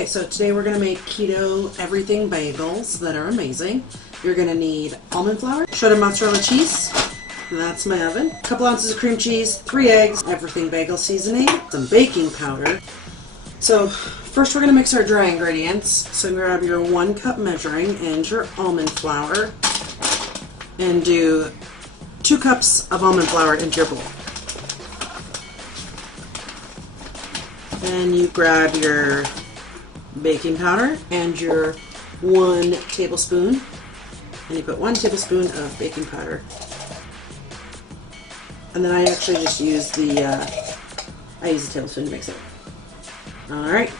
Okay, so today we're going to make Keto Everything Bagels that are amazing. You're going to need almond flour, shredded mozzarella cheese, that's my oven, a couple ounces of cream cheese, 3 eggs, everything bagel seasoning, some baking powder. So first we're going to mix our dry ingredients. So grab your 1 cup measuring and your almond flour and do 2 cups of almond flour into your bowl. Then you grab your baking powder and your 1 tablespoon, and you put 1 tablespoon of baking powder. And then I actually just use I use a tablespoon to mix it. Alright,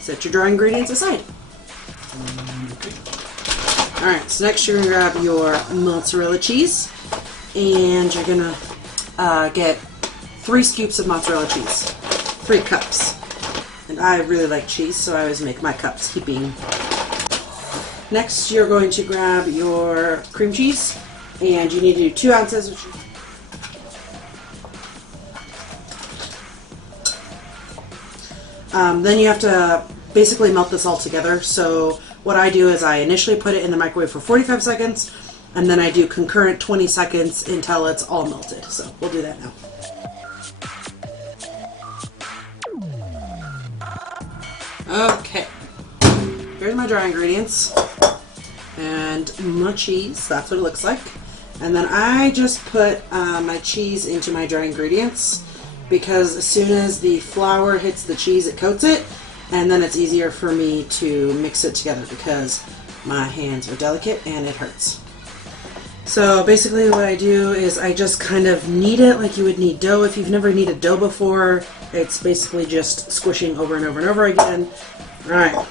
set your dry ingredients aside. Alright, so next you're going to grab your mozzarella cheese, and you're going to get 3 scoops of mozzarella cheese, 3 cups. And I really like cheese, so I always make my cups heaping. Next, you're going to grab your cream cheese, and you need to do 2 ounces. Then you have to basically melt this all together. So what I do is I initially put it in the microwave for 45 seconds, and then I do concurrent 20 seconds until it's all melted. So we'll do that now. Okay, here's my dry ingredients and my cheese. That's what it looks like. And then I just put my cheese into my dry ingredients because as soon as the flour hits the cheese, it coats it, and then it's easier for me to mix it together because my hands are delicate and it hurts. So basically what I do is I just kind of knead it like you would knead dough. If you've never kneaded dough before, it's basically just squishing over and over and over again. Alright,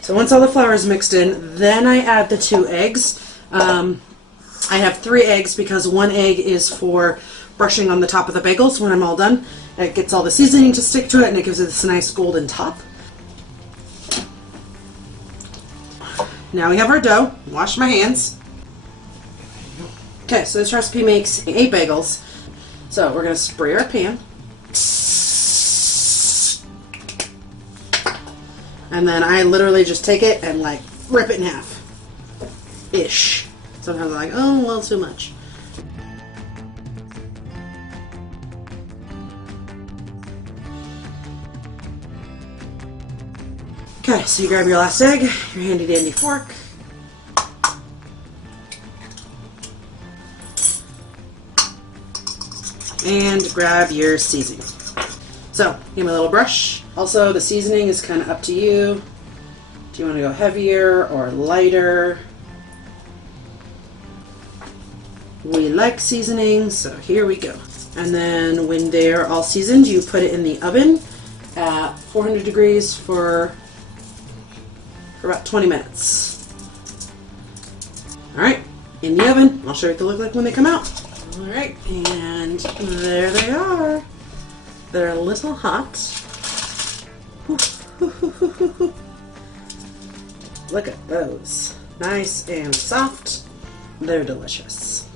so once all the flour is mixed in, then I add the 2 eggs. I have 3 eggs because 1 egg is for brushing on the top of the bagels when I'm all done. It gets all the seasoning to stick to it and it gives it this nice golden top. Now we have our dough. Wash my hands. Okay, so this recipe makes 8 bagels. So we're going to spray our pan. And then I literally just take it and like rip it in half. Ish. Sometimes I'm like, oh, well, too much. Okay, so you grab your last egg, your handy dandy fork. And grab your seasoning. So, give me a little brush. Also, the seasoning is kind of up to you. Do you want to go heavier or lighter? We like seasoning, so here we go. And then when they're all seasoned, you put it in the oven at 400 degrees for about 20 minutes. Alright, in the oven. I'll show you what they look like when they come out. Alright, and there they are. They're a little hot. Look at those. Nice and soft. They're delicious.